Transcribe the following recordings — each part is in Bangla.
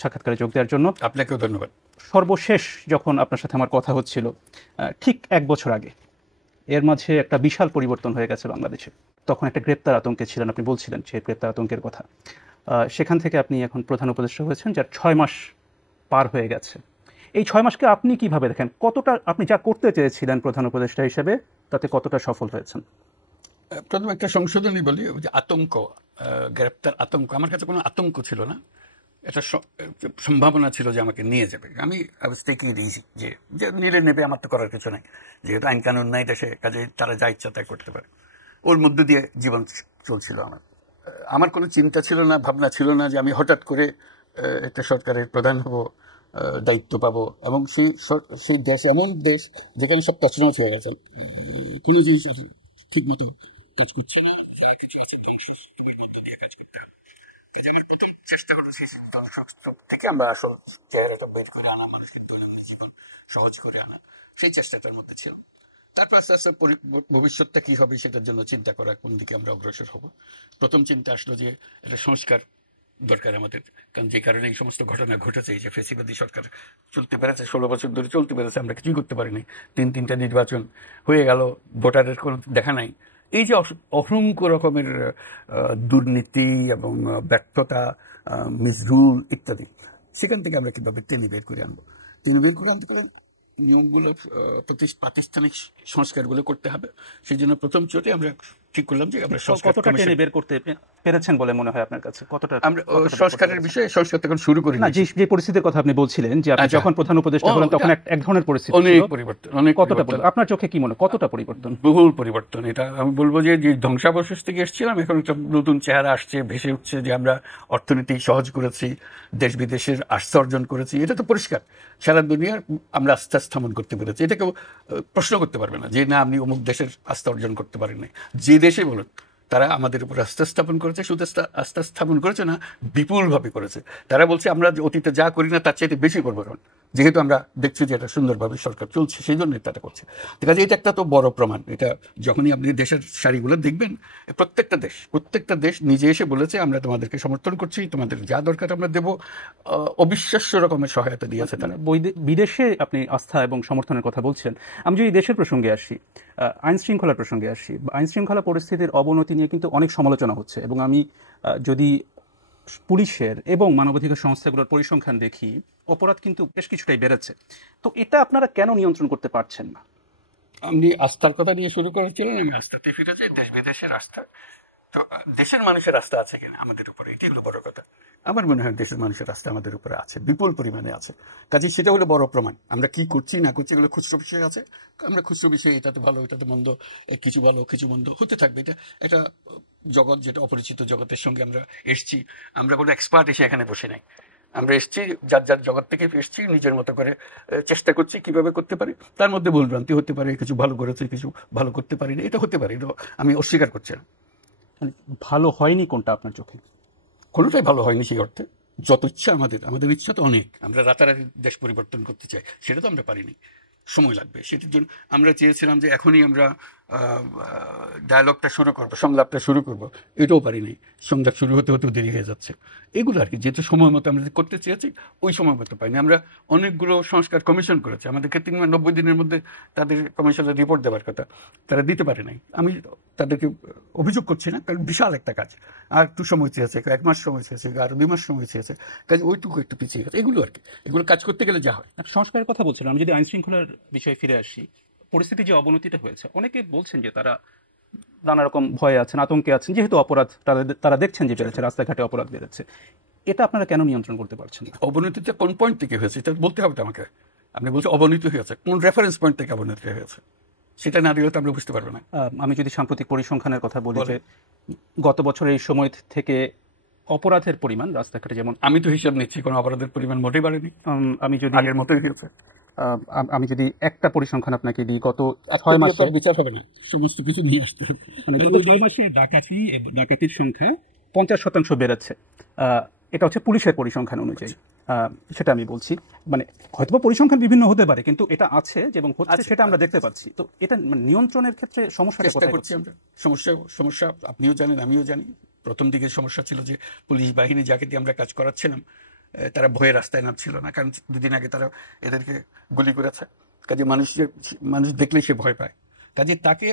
সাক্ষাৎকারে যোগ দেওয়ার জন্য। আপনাকেও ধন্যবাদ। সর্বশেষ যখন আপনার সাথে আমার কথা হচ্ছিল ঠিক 1 বছর আগে, এর মাঝে একটা বিশাল পরিবর্তন হয়ে গেছে বাংলাদেশে। তখন একটা গ্রেপ্তার আতঙ্কে ছিলেন, আপনি বলছিলেন সেই গ্রেপ্তার আতঙ্কের কথা। সেখান থেকে আপনি এখন প্রধান উপদেষ্টা হয়েছেন, যার 6 মাস পার হয়ে গেছে। এই 6 মাসকে আপনি কিভাবে দেখেন? কতটা আপনি যা করতে চেয়েছিলেন প্রধান উপদেষ্টা হিসেবে, তাতে কতটা সফল হয়েছেন? প্রথমে একটা সংশোধনী বলি, যে আতঙ্ক, গ্রেপ্তার আতঙ্ক, আমার কাছে কোনো আতঙ্ক ছিল না। একটা সম্ভাবনা ছিল যে আমাকে নিয়ে যাবে। আমি টেকিং ইট ইজি, যে নিলে নেবে, আমার তো করার কিছু নাই, যেহেতু আইন কানুন নাই দেশে, কাজে তারা যা ইচ্ছা তাই করতে পারে। ওর মধ্যে দিয়ে জীবন চলছিল আমার। আমার কোনো চিন্তা ছিল না, ভাবনা ছিল না যে আমি হঠাৎ করে একটা সরকারের প্রধান হব, দায়িত্ব পাবো, এবং সেই দেশ এমন দেশ যেখানে সব তছনছ হয়ে গেছে, কোনো জিনিস ঠিক মতো কাজ করছে না, যা কিছু আছে ধ্বংসের মধ্যে দিয়ে কাজ করতে হবে। কাজে আমার প্রথম চেষ্টা হলো সেই থেকে আমরা আসল চেহারাটা বের করে আনা, মানুষের দৈনন্দিন জীবন সহজ করে আনা, সেই চেষ্টাটার মধ্যে ছিল। তারপর আস্তে আস্তে ভবিষ্যৎটা কি হবে সেটার জন্য চিন্তা করা, কোন দিকে আমরা অগ্রসর হব। প্রথম চিন্তা আসলো যে এটা সংস্কার দরকার আমাদের, কারণ যে কারণে এই সমস্ত ঘটনা ঘটেছে, যে ফেসিবাদী সরকার চলতে পেরেছে, 16 বছর ধরে চলতে পেরেছে, আমরা কিছুই করতে পারিনি। 3টা নির্বাচন হয়ে গেল, ভোটারের কোনো দেখা নাই। এই যে অসংখ্য রকমের দুর্নীতি এবং ব্যর্থতা, মিসরুল ইত্যাদি, সেখান থেকে আমরা কিভাবে টেনে বের করে আনবো। টেনে বের করে আনতে পারবো, নিয়মগুলো, প্রাতিষ্ঠানিক সংস্কারগুলো করতে হবে। সেই জন্য প্রথম চোটে আমরা ঠিক করলাম যে আমরা কতটা টেনে বের করতে পেরেছেন বলে মনে হয় আপনার কাছে? কতটা আমরা সংস্কারের বিষয়ে সংস্কার তখন শুরু করি না। যে পরিস্থিতির কথা আপনি বলছিলেন যে আপনি যখন প্রধান উপদেষ্টা হলেন, তখন এক ধরনের পরিস্থিতি, অনেক পরিবর্তন, অনেক কতটা আপনার চোখে কি মনে, কতটা পরিবর্তন? বহুল পরিবর্তন। এটা আমি বলবো যে ধ্বংসাবশেষ থেকে এসেছিলাম, এখন একটা নতুন চেহারা আসছে, ভেসে উঠছে, যে আমরা অর্থনীতি সহজ করেছি, দেশ বিদেশের আস্থা অর্জন করেছি। এটা তো পরিষ্কার, সারা দুনিয়ার আমরা আস্থা স্থাপন করতে পেরেছি। এটা কেউ প্রশ্ন করতে পারবে না যে না, আপনি অমুক দেশের আস্থা অর্জন করতে পারেন নাই। যে দেশে বলুন, তারা আমাদের উপর আস্থা স্থাপন করেছে, শুধু আস্থা স্থাপন করেছে না, বিপুলভাবে করেছে। তারা বলছে আমরা অতীতে যা করি না তার চাইতে বেশি করবো, কারণ যেহেতু আমরা দেখছি যে এটা সুন্দরভাবে সরকার চলছে, সেই জন্য তারা করছে। ঠিক আছে, এটা একটা তো বড় প্রমাণ। এটা যখনই আপনি দেশের সারিগুলো দেখবেন, প্রত্যেকটা দেশ নিজে এসে বলেছে আমরা তোমাদেরকে সমর্থন করছি, তোমাদের যা দরকার আমরা দেবো। অবিশ্বাস্য রকমের সহায়তা দিয়েছে তারা। বিদেশে আপনি আস্থা এবং সমর্থনের কথা বলছেন। আমি যদি দেশের প্রসঙ্গে আসি, আইন শৃঙ্খলার প্রসঙ্গে আসি, আইন শৃঙ্খলা পরিস্থিতির অবনতি নিয়ে কিন্তু অনেক সমালোচনা হচ্ছে, এবং আমি যদি পুলিশের এবং মানবাধিকার সংস্থাগুলোর পরিসংখ্যান দেখি, অপরাধ কিন্তু বেশ কিছুটাই বেড়েছে। তো এটা আপনারা কেন নিয়ন্ত্রণ করতে পারছেন না? আপনি আস্থার কথা দিয়ে শুরু করেছিলেন, আমি আস্থাতে ফিরে যাই। দেশ বিদেশের আস্থা, তো দেশের মানুষের আস্থা আছে কিনা আমাদের উপরে, এটি হলো বড় কথা। আমার মনে হয় দেশের মানুষের আস্থা আমাদের উপরে আছে, বিপুল পরিমাণে আছে। কাজে সেটা হলো বড় প্রমাণ। আমরা কি করছি না করছি এগুলো খুচরো বিষয় আছে। আমরা খুচরো বিষয়ে এটাতে ভালো, এটাতে মন্দ, কিছু ভালো কিছু মন্দ হতে থাকবে। এটা একটা জগৎ, যেটা অপরিচিত জগতের সঙ্গে আমরা এসছি। আমরা কোনো এক্সপার্ট এসে এখানে বসে নাই, আমরা এসছি যার যার জগৎ থেকে এসছি, নিজের মতো করে চেষ্টা করছি কিভাবে করতে পারি। তার মধ্যে ভুলভ্রান্তি হতে পারে, কিছু ভালো করেছে, কিছু ভালো করতে পারিনি, এটা হতে পারে, এটা আমি অস্বীকার করছি না। ভালো হয়নি কোনটা আপনার চোখে? কোনোটাই ভালো হয়নি সেই অর্থে। যত ইচ্ছা আমাদের ইচ্ছা তো অনেক, আমরা রাতারাতি দেশ পরিবর্তন করতে চাই, সেটা তো আমরা পারিনি, সময় লাগবে। সেটার জন্য আমরা চেয়েছিলাম যে এখনই আমরা ডায়ালগটা শুরু করবো, সংলাপটা শুরু করবো, এটাও পারিনি। সংলাপ শুরু হতে হতেও দেরি হয়ে যাচ্ছে। এগুলো আর কি, যেহেতু সময় মতো আমরা করতে চেয়েছি, ওই সময় মতো পাইনি। আমরা অনেকগুলো সংস্কার কমিশন করেছি, আমাদেরকে 90 দিনের মধ্যে তাদের কমিশনের রিপোর্ট দেওয়ার কথা, তারা দিতে পারে নাই। আমি তাদেরকে অভিযোগ করছি না, কারণ বিশাল একটা কাজ, আর একটু সময় চেয়েছে, 1 মাস সময় চেয়েছে, আর 2 মাস সময় চেয়েছে, কাজ ওইটুকু একটু পিছিয়ে গেছে। এগুলো আর কি, এগুলো কাজ করতে গেলে যা হয়। সংস্কারের কথা বলছিলাম। আমি যদি আইন শৃঙ্খলার বিষয়ে ফিরে আসি, পরিস্থিতি যে অবনতিটা হয়েছে, অনেকে বলছেন যে তারা নানা রকম ভয়ে আছেন, আতঙ্কে আছেন, যেহেতু অপরাধ তারা দেখছেন যে বেড়েছে, রাস্তাঘাটে অপরাধ বেড়েছে। এটা আপনারা কেন নিয়ন্ত্রণ করতে পারছেন না? অবনতিটা কোন পয়েন্ট থেকে হয়েছে এটা বলতে হবে তো আমাকে। আপনি বলছেন অবনতি হয়েছে, কোন রেফারেন্স পয়েন্ট থেকে অবনতি হয়েছে, সেটা না দিলে তো আমরা বুঝতে পারবো না। আমি যদি সাম্প্রতিক পরিসংখ্যানের কথা বলি, যে গত বছর এই সময় থেকে অপরাধের পরিমাণ রাস্তাঘাটে, যেমন আমি তো হিসাব নিচ্ছি, কোনো অপরাধের পরিমাণ মোটেই বাড়েনি, আমি যদি আগের মতোই হয়েছে। আমি যদি একটা পরিসংখ্যান আপনাকে দিই, গত 6 মাসে বিচার হবে না, সমস্ত কিছু নিয়ে আসতে হবে। মানে গত 6 মাসে ডাকাতির সংখ্যা 50% বেড়েছে। এটা হচ্ছে পুলিশের পরিসংখ্যান অনুযায়ী, সেটা আমি বলছি। মানে হয়তো পরিসংখ্যান বিভিন্ন হতে পারে, কিন্তু এটা আছে এবং হচ্ছে, সেটা আমরা দেখতে পাচ্ছি। তো এটা নিয়ন্ত্রণের ক্ষেত্রে সমস্যাটা কোথায় করছি আমরা? সমস্যা আপনিও জানেন, আমিও জানি। প্রথম দিকে সমস্যা ছিল যে পুলিশ বাহিনী যাকে দিয়ে আমরা কাজ করাচ্ছিলাম, তারা ভয়ে রাস্তায় নামছিল না, কারণ 2 দিন আগে তারা এদেরকে গুলি করেছে। কাজে মানুষ দেখলেই সে ভয় পায়। কাজে তাকে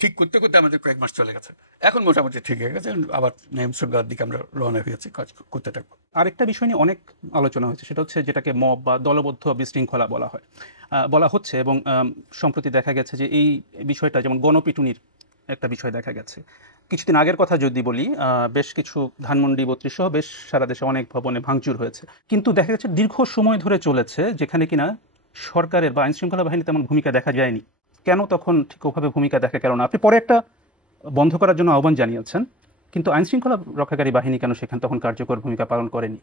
ঠিক করতে করতে আমাদের কয়েক মাস চলে গেছে, এখন মোটামুটি ঠিক হয়ে গেছে, আবার নিয়ম শৃঙ্খলার দিকে আমরা রওনা হয়েছি, কাজ করতে থাকবো। আরেকটা বিষয় নিয়ে অনেক আলোচনা হয়েছে, সেটা হচ্ছে যেটাকে মব বা দলবদ্ধ বিশৃঙ্খলা বলা হয়, বলা হচ্ছে, এবং সম্প্রতি দেখা গেছে যে এই বিষয়টা যেমন গণপিটুনির একটা বিষয় দেখা গেছে। কিছুদিন আগের কথা যদি বলি, বেশ কিছু ধানমন্ডি 32 সহ বেশ সারা দেশে অনেক ভবনে ভাঙচুর হয়েছে, কিন্তু দেখা গেছে দীর্ঘ সময় ধরে চলেছে যেখানে কিনা সরকারের বা আইন শৃঙ্খলা বাহিনী তেমন ভূমিকা দেখা যায়নি। কেন তখন ঠিক ওভাবে ভূমিকা দেখা গেল না? আপনি পরে একটা বন্ধ করার জন্য আহ্বান জানিয়েছেন, কিন্তু আইন শৃঙ্খলা রক্ষাকারী বাহিনী কেন সেখানে তখন কার্যকর ভূমিকা পালন করেনি?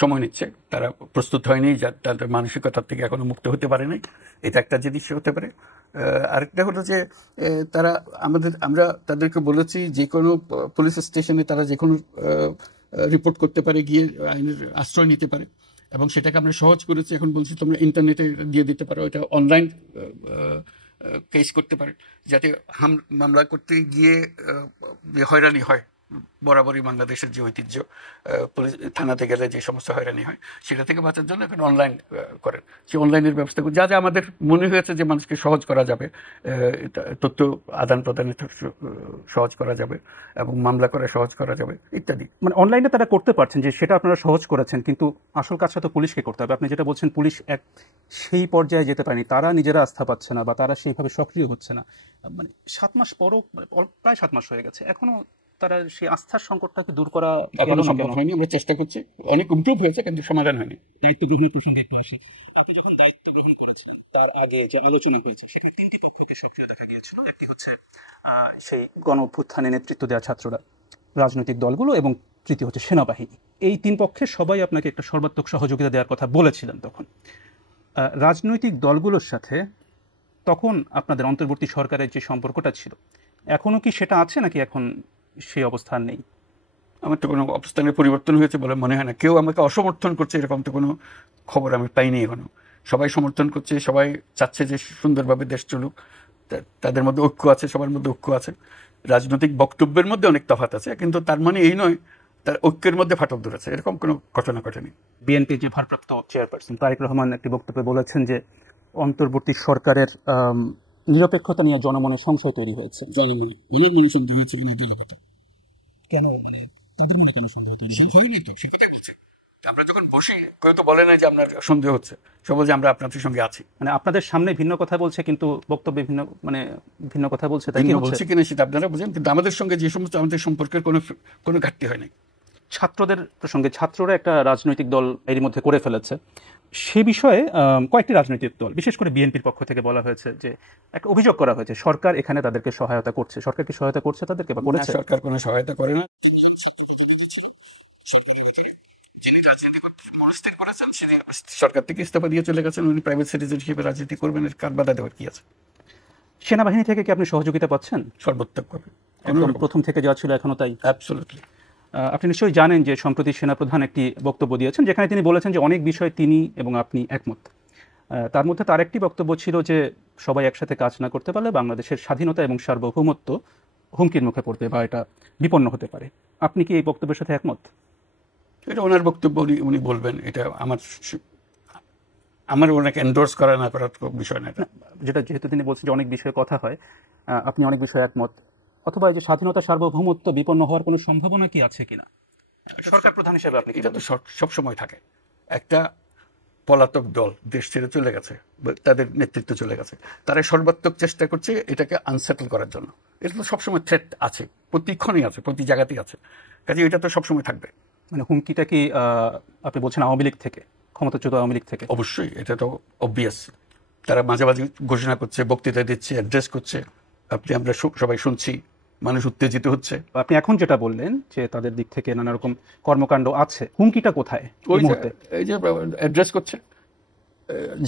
সময় নিচ্ছে, তারা প্রস্তুত হয়নি, তাদের মানসিকতার থেকে এখনো মুক্ত হতে পারে নাই, এটা একটা জিনিস হতে পারে। আরেকটা হলো যে তারা আমরা তাদেরকে বলেছি যে কোনো পুলিশ স্টেশনে তারা যে কোনো রিপোর্ট করতে পারে, গিয়ে আইনের আশ্রয় নিতে পারে, এবং সেটাকে আমরা সহজ করেছি। এখন বলছি তোমরা ইন্টারনেটে দিয়ে দিতে পারো, এটা অনলাইন কেস করতে পারে, যাতে মামলা করতে গিয়ে যে হয়রানি হয়, বরাবরই বাংলাদেশের যে ঐতিহ্য, পুলিশ থানাতে গেলে যে সমস্ত হয়রানি হয় সেটা থেকে বাঁচার জন্য এখন অনলাইন করেন। সেই অনলাইনের ব্যবস্থা যা যা আমাদের মনে হয়েছে যে মানুষকে সহজ করা যাবে, তথ্য আদান প্রদানে সহজ করা যাবে এবং মামলা করে সহজ করা যাবে ইত্যাদি। মানে অনলাইনে তারা করতে পারছেন, যে সেটা আপনারা সহজ করেছেন, কিন্তু আসল কাজটা তো পুলিশকে করতে হবে। আপনি যেটা বলছেন পুলিশ সেই পর্যায়ে যেতে পারেনি, তারা নিজেরা আস্থা পাচ্ছে না বা তারা সেইভাবে সক্রিয় হচ্ছে না। মানে 7 মাস পরও, প্রায় 7 মাস হয়ে গেছে, এখনো তারা সেই আস্থার সংকটটাকে দূর করা এখনো সম্ভব হয়নি। আমরা চেষ্টা করছি, অনেক ইমপ্রুভ হয়েছে, কিন্তু সমাধান হয়নি। দায়িত্ব গ্রহণের প্রসঙ্গে একটু আসি। আপনি যখন দায়িত্ব গ্রহণ করেছিলেন তার আগে যে আলোচনা হয়েছে সেখানে 3টি পক্ষকে সক্রিয় দেখা গিয়েছিল। একটি হচ্ছে সেই গণ অভ্যুত্থানে নেতৃত্ব দেওয়া ছাত্ররা, রাজনৈতিক দলগুলো, এবং তৃতীয় হচ্ছে সেনাবাহিনী। এই 3 পক্ষে সবাই আপনাকে একটা সর্বাত্মক সহযোগিতা দেওয়ার কথা বলেছিলেন তখন। রাজনৈতিক দলগুলোর সাথে তখন আপনাদের অন্তর্বর্তী সরকারের যে সম্পর্কটা ছিল, এখনো কি সেটা আছে, নাকি এখন সেই অবস্থান নেই? আমার তো কোনো অবস্থানের পরিবর্তন হয়েছে বলে মনে হয় না। কেউ আমাকে অসমর্থন করছে এরকম তো কোনো খবর আমি পাইনি এখনো। সবাই সমর্থন করছে, সবাই চাচ্ছে যে সুন্দরভাবে দেশ চলুক, তাদের মধ্যে ঐক্য আছে, সবার মধ্যে ঐক্য আছে। রাজনৈতিক বক্তব্যের মধ্যে অনেক তফাৎ আছে, কিন্তু তার মানে এই নয় তার ঐক্যের মধ্যে ফাটল ধরেছে, এরকম কোনো ঘটনা ঘটেনি। বিএনপির যে ভারপ্রাপ্ত চেয়ারপারসন তারেক রহমান একটি বক্তব্যে বলেছেন যে অন্তর্বর্তী সরকারের নিরপেক্ষতা নিয়ে জনমনে সংশয় তৈরি হয়েছে। অনেক মনে সন্দেহ হয়েছে নিরপেক্ষতা। কেন, তাদের মনে কেন সন্দেহ তৈরি হয়নি? তো সে কথাই বলছে। আমরা যখন বসি কেউ তো বলে না যে আপনার সন্দেহ হচ্ছে, সে বলছে আমরা আপনাদের সঙ্গে আছি। মানে আপনাদের সামনে ভিন্ন কথা বলছে, কিন্তু বক্তব্যে ভিন্ন কথা বলছে, তাই কি বলছে কিনা সেটা আপনারা বুঝেন, কিন্তু আমাদের সঙ্গে যে সমস্ত আমাদের সম্পর্কের কোনো ঘাটতি হয় নাই। ছাত্রদের প্রসঙ্গে, ছাত্ররা একটা রাজনৈতিক দল এরই মধ্যে করে ফেলেছে, সে বিষয়ে কয়েকটি রাজনৈতিক দল, বিশেষ করে বিএনপির পক্ষ থেকে বলা হয়েছে যে একটা অভিযোগ করা হয়েছে সরকার এখানে তাদেরকে সহায়তা করছে। সরকার কি সহায়তা করছে তাদেরকে বা করেছে? সরকার কোনো সহায়তা করে না। সরকার থেকে ইস্তফা দিয়ে চলে গেছেন, উনি প্রাইভেট সিটিজেন হিসেবে রাজনীতি করবেন, এর কার বাধা দেওয়ার কি আছে? সেনাবাহিনী থেকে কি আপনি সহযোগিতা পাচ্ছেন? সর্বোত্তকভাবে, প্রথম থেকে যা ছিল এখনো তাই? অ্যাবসলিউটলি। আপনি নিশ্চয়ই জানেন যে সম্প্রতি সেনাপ্রধান একটি বক্তব্য দিয়েছেন যেখানে তিনি বলেছেন যে অনেক বিষয়ে তিনি এবং আপনি একমত। তার মধ্যে তার একটি বক্তব্য ছিল যে সবাই একসাথে কাজ না করতে পারলে বাংলাদেশের স্বাধীনতা এবং সার্বভৌমত্ব হুমকির মুখে পড়তে বা এটা বিপন্ন হতে পারে। আপনি কি এই বক্তব্যের সাথে একমত? এটা ওনার বক্তব্য, উনি বলবেন, এটা আমার ওনাকে এন্ডোর্স করা না করার বিষয় না। যেহেতু তিনি বলছেন যে অনেক বিষয়ে কথা হয়, আপনি অনেক বিষয়ে একমত, অথবা এই যে স্বাধীনতা সার্বভৌমত্ব বিপন্ন হওয়ার কোনো সম্ভাবনা কি আছে কিনা সরকার প্রধান হিসেবে আপনি? এটা তো সবসময় থাকে। একটা পলাতক দল দেশ ছেড়ে চলে গেছে, তাদের নেতৃত্ব চলে গেছে, তারা সর্বাত্মক চেষ্টা করছে এটাকে আনসেটল করার জন্য। এটা তো সবসময় থ্রেট আছে, প্রতিক্ষণই আছে, প্রতি জায়গাতেই আছে, কাজে এটা তো সবসময় থাকবে। মানে হুমকিটা কি আপনি বলছেন আওয়ামী লীগ থেকে, ক্ষমতাচ্যুত আওয়ামী লীগ থেকে? অবশ্যই, এটা তো অবভিয়াস। তারা মাঝে মাঝে ঘোষণা করছে, বক্তৃতা দিচ্ছে, অ্যাড্রেস করছে, আমরা সবাই শুনছি, মানুষ উত্তেজিত হচ্ছে। আপনি এখন যেটা বললেন যে তাদের দিক থেকে নানা রকম কর্মকাণ্ড আছে, হুমকিটা কোথায়? এই যে অ্যাড্রেস করছে,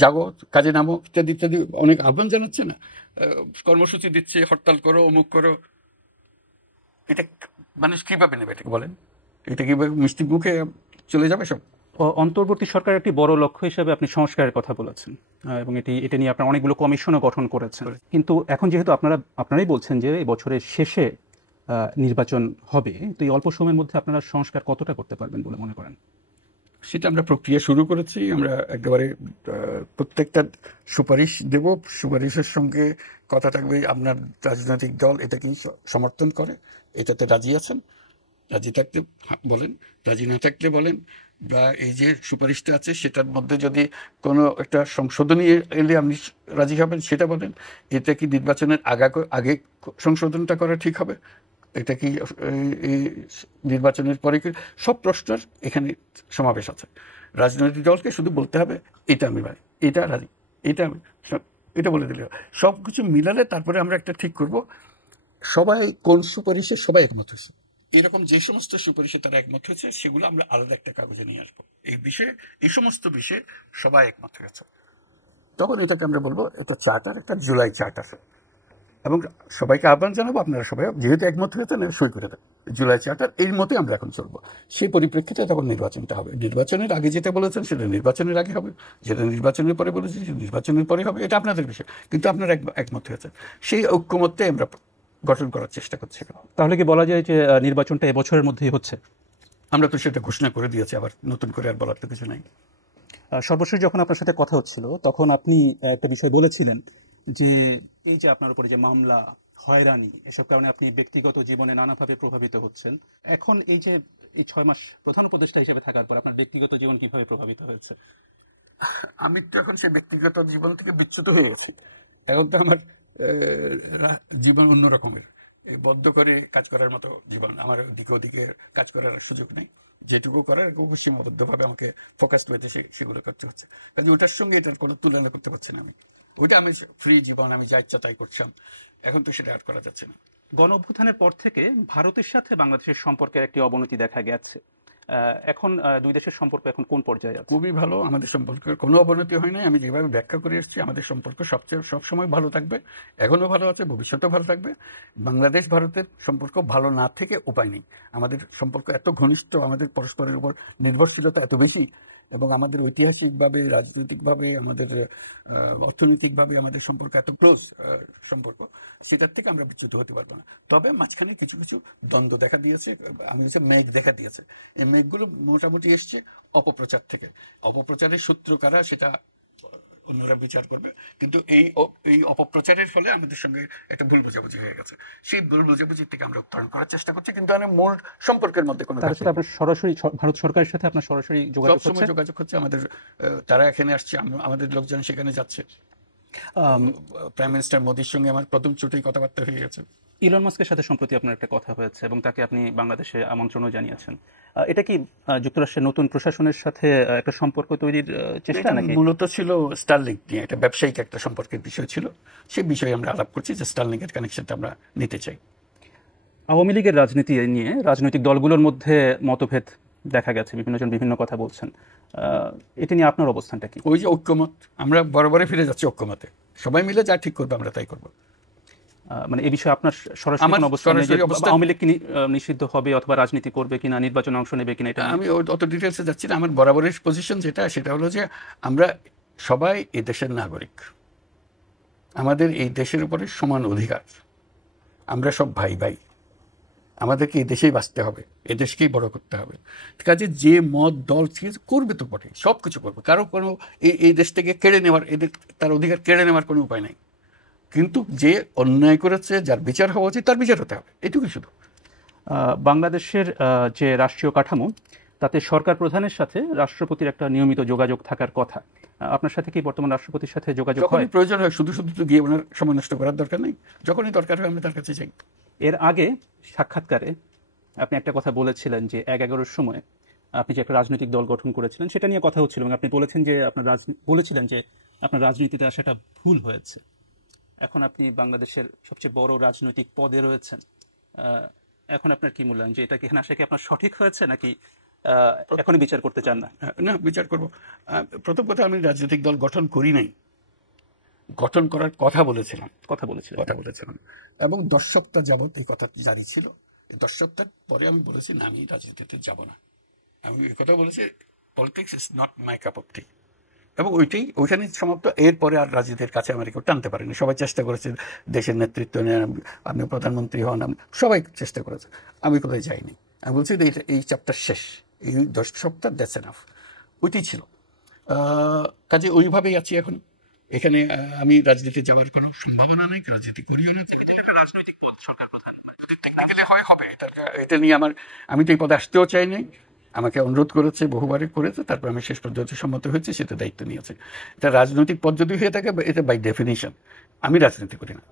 জাগো, কাজে নামো, ইত্যাদি ইত্যাদি, অনেক আহ্বান জানাচ্ছে না, কর্মসূচি দিচ্ছে, হরতাল করো, অমুক করো। এটা মানুষ কিভাবে নেবে এটাকে বলেন? এটা কিভাবে মিষ্টি মুখে চলে যাবে সব? অন্তর্বর্তী সরকারের একটি বড় লক্ষ্য হিসেবে আপনি সংস্কারের কথা বলেছেন, এবং এটা নিয়ে আপনারা অনেকগুলো কমিশনও গঠন করেছেন। কিন্তু এখন যেহেতু আপনারাই বলছেন যে এই বছরের শেষে নির্বাচন হবে, তো এই অল্প সময়ের মধ্যে আপনারা সংস্কার কতটা করতে পারবেন বলে মনে করেন? সেটা আমরা প্রক্রিয়া শুরু করেছি। আমরা একেবারে প্রত্যেকটা সুপারিশ দেব। সুপারিশের সঙ্গে কথা থাকবে আপনার রাজনৈতিক দল এটা কি সমর্থন করে, এটাতে রাজি আছেন, রাজি থাকলে বলেন, রাজি না থাকলে বলেন, বা এই যে সুপারিশটা আছে সেটার মধ্যে যদি কোনো একটা সংশোধনী এলে আপনি রাজি হবেন সেটা বলেন। এটা কি নির্বাচনের আগে সংশোধনটা করা ঠিক হবে, এটা কি এই নির্বাচনের পরে কি, সব প্রশ্নের এখানে সমাবেশ আছে। রাজনৈতিক দলকে শুধু বলতে হবে এটা আমি রাজি, এটা রাজি, এটা আমি, এটা বলে দিলে সব কিছু মিলালে তারপরে আমরা একটা ঠিক করব সবাই কোন সুপারিশে সবাই একমত হয়েছে। এরকম যে সমস্ত সুপারিশে তারা একমত হয়েছে সেগুলো আমরা আলাদা একটা কাগজে নিয়ে আসবো। এই বিষয়ে, এই সমস্ত বিষয়ে সবাই একমত হয়েছে, তখন এটাকে আমরা বলবো এটা চার্টার, একটা জুলাই চার্টার। এবং সবাইকে আহ্বান জানাবো আপনারা সবাই যেহেতু একমত হয়েছেন সই করে দেন জুলাই চার্টার, এর মতে আমরা এখন চলবো। সেই পরিপ্রেক্ষিতে তখন নির্বাচনটা হবে। নির্বাচনের আগে যেটা বলেছেন সেটা নির্বাচনের আগে হবে, যেটা নির্বাচনের পরে বলেছেন সেটা নির্বাচনের পরে হবে, এটা আপনাদের বিষয়, কিন্তু আপনারা একমত হয়েছেন। সেই ঐক্যমত্যে আমরা গঠন করার চেষ্টা করছি। তাহলে কি বলা যায় যে নির্বাচনটা এবছরের মধ্যেই হচ্ছে? আমরা তো সেটা ঘোষণা করে দিয়েছি, আবার নতুন করে আর বলার তো কিছু নাই। সর্বশেষ যখন আপনার সাথে কথা হচ্ছিল তখন আপনি একটা বিষয় বলেছিলেন যে এই যে আপনার উপরে যে মামলা, হয়রানি, এসব কারণে আপনি ব্যক্তিগত জীবনে নানাভাবে প্রভাবিত হচ্ছেন। এখন এই যে এই 6 মাস প্রধান উপদেষ্টা হিসেবে থাকার পর আপনার ব্যক্তিগত জীবন কিভাবে প্রভাবিত হয়েছে? আমি তো এখন সেই ব্যক্তিগত জীবন থেকে বিচ্যুত হয়ে গেছি। এখন তো আমার জীবন অন্য রকমের, বদ্ধ করে কাজ করার মতো জীবন। আমার দিকে ওদিকে কাজ করার সুযোগ নেই। যেটুকু করার খুব সীমাবদ্ধভাবে আমাকে ফোকাস পেতে সেগুলো করতে হচ্ছে। কাজে ওটার সঙ্গে এটার কোনো তুলনা করতে পারছি না আমি। ওইটা আমি ফ্রি জীবন, আমি যা ইচ্ছা তাই করছিলাম, এখন তো সেটা আর করা যাচ্ছে না। গণ অভ্যুত্থানের পর থেকে ভারতের সাথে বাংলাদেশের সম্পর্কের একটি অবনতি দেখা গেছে। এখন দুই দেশের সম্পর্ক এখন কোন পর্যায়ে আছে? খুবই ভালো, আমাদের সম্পর্কের কোনো অবনতি হয় নাই। আমি যেভাবে ব্যাখ্যা করে এসেছি আমাদের সম্পর্ক সবসময় ভালো থাকবে, এখনো ভালো আছে, ভবিষ্যতেও ভালো থাকবে। বাংলাদেশ ভারতের সম্পর্ক ভালো না থেকে উপায় নেই। আমাদের সম্পর্ক এত ঘনিষ্ঠ, আমাদের পরস্পরের উপর নির্ভরশীলতা এত বেশি, এবং আমাদের ঐতিহাসিকভাবে, রাজনৈতিকভাবে, আমাদের অর্থনৈতিকভাবে আমাদের সম্পর্ক এত ক্লোজ সম্পর্ক, সেটার থেকে আমরা বিচ্যুত হতে পারবো না। তবে মাঝখানে কিছু কিছু দ্বন্দ্ব দেখা দিয়েছে, আমি হচ্ছে মেঘ দেখা দিয়েছে। এই মেঘগুলো মোটামুটি এসছে অপপ্রচার থেকে। অপপ্রচারের সূত্র কারা সেটা অন্যরা বিচার করবে, কিন্তু এই অপপ্রচারের ফলে আমাদের সঙ্গে একটা ভুল বোঝাবুঝি হয়ে গেছে। সেই ভুল বোঝাবুঝি থেকে আমরা উত্তরণ করার চেষ্টা করছি, কিন্তু আমার মূল সম্পর্কের মধ্যে কোনো তার সাথে আপনার সরাসরি ভারত সরকারের সাথে আপনার সরাসরি যোগাযোগ হচ্ছে? সবসময় যোগাযোগ হচ্ছে আমাদের। তারা এখানে আসছে, আমাদের লোকজন সেখানে যাচ্ছে। প্রাইম মিনিস্টার মোদির সঙ্গে আমার প্রথম ছুটেই কথাবার্তা হয়ে গেছে। ইলন মাস্কের সাথে সম্প্রতি আপনার একটা কথা হয়েছে এবং তাকে আপনি বাংলাদেশে আমন্ত্রণও জানিয়েছেন। এটা কি যুক্তরাষ্ট্রের নতুন প্রশাসনের সাথে একটা সম্পর্ক তৈরির চেষ্টা নাকি? মূলত ছিল স্টারলিংক নিয়ে একটা ব্যবসায়িক একটা সম্পর্কের বিষয় ছিল, সেই বিষয়ে আমরা আলাপ করছি যে স্টারলিংকের কানেকশনটা আমরা নিতে চাই। আওয়ামী লীগের রাজনীতি নিয়ে রাজনৈতিক দলগুলোর মধ্যে মতভেদ দেখা গেছে, বিভিন্নজন বিভিন্ন কথা বলছেন। এটা নিয়ে আপনার অবস্থানটা কি? ওই যে ঐক্যমত, আমরা বরাবরই ফিরে যাচ্ছি ঐক্যমতে, সবাই মিলে যা ঠিক করবো আমরা তাই করবো। মানে এই বিষয়ে আপনার সরাসরি কোনো অবস্থান নেই যে আওয়ামী লীগ কি নিষিদ্ধ হবে অথবা রাজনীতি করবে কিনা, নির্বাচনে অংশ নেবে কিনা? এটা আমি অত ডিটেলসে যাচ্ছি না। আমার বরাবরের পজিশন সেটা হলো যে আমরা সবাই এই দেশের নাগরিক, আমাদের এই দেশের উপরে সমান অধিকার, আমরা সব ভাই ভাই, আমাদেরকে এই দেশেই বাঁচতে হবে, এ দেশকেই বড় করতে হবে। কাজে যে মত দল করবে তো বটে, সব কিছু করবে, কারো কোনো এই দেশ থেকে কেড়ে নেওয়ার, তার অধিকার কেড়ে নেওয়ার কোনো উপায় নাই। কিন্তু যে অন্যায় করেছে, যার বিচার হওয়া উচিত তার বিচার হতে হবে, এটুকুই শুধু। বাংলাদেশের যে রাষ্ট্রীয় কাঠামো, তাতে সরকার প্রধানের সাথে রাষ্ট্রপতির একটা নিয়মিত যোগাযোগ থাকার কথা। আপনার সাথে কি বর্তমান রাষ্ট্রপতির সাথে যোগাযোগ হয়? যখনই প্রয়োজন হয়, শুধু শুধু তো গিয়ে ওনার সময় নষ্ট করার দরকার নেই, যখনই দরকার হয় আমরা তার কাছে যাই। এর আগে সাক্ষাৎকারে আপনি একটা কথা বলেছিলেন যে 11-11 সময় আপনি যে একটা রাজনৈতিক দল গঠন করেছিলেন সেটা নিয়ে কথা হচ্ছিল এবং আপনি বলেছিলেন যে আপনার রাজনীতিতে আসাটা ভুল হয়েছে। এখন আপনি বাংলাদেশের সবচেয়ে বড় রাজনৈতিক পদে রয়েছেন। এখন আপনার কি মূল্যায়ন যে এটা কি এখানে আসা কি আপনার সঠিক হয়েছে নাকি এখনই বিচার করতে চান না? না, বিচার করব। প্রথম কথা, আমি রাজনৈতিক দল গঠন করি নাই, গঠন করার কথা বলেছিলাম এবং 10 সপ্তাহ যাবৎ এই কথা জারি ছিল। 10 সপ্তাহ পরে আমি বলেছি না, আমি রাজনীতিতে যাব না। আমি এই কথা বলেছি, politics is not my cup of tea, এবং ওইখানে সমাপ্ত। এরপরে আর রাজনীতির কাছে আমার কেউ টানতে পারেনি। সবাই চেষ্টা করেছে দেশের নেতৃত্ব নেন, আপনি প্রধানমন্ত্রী হন, সবাই চেষ্টা করেছে, আমি কোথায় যাইনি। আমি বলছি এই চ্যাপ্টার শেষ, এই 10 সপ্তাহ দ্যাটস এনাফ। ওইটাই ছিল। কাজে ওইভাবেই আছি এখন। এখানে আমি রাজনীতি যাওয়ার কোনো সম্ভাবনা নেই, রাজনীতি করিও না। রাজনৈতিক পদ সরকার প্রধান যদি টেকনিক্যালি হয় হবে, এটা নিয়ে আমি তো এই পদে আসতেও চাই নাই। আমাকে অনুরোধ করেছে, বহুবারই করেছে, তারপর আমি শেষ পর্যন্ত সম্মত হয়েছে, সেটা দায়িত্ব নিয়েছে। এটা রাজনৈতিক পদ যদি হয়ে থাকে, এটা বাই ডেফিনিশন আমি রাজনীতি করি না।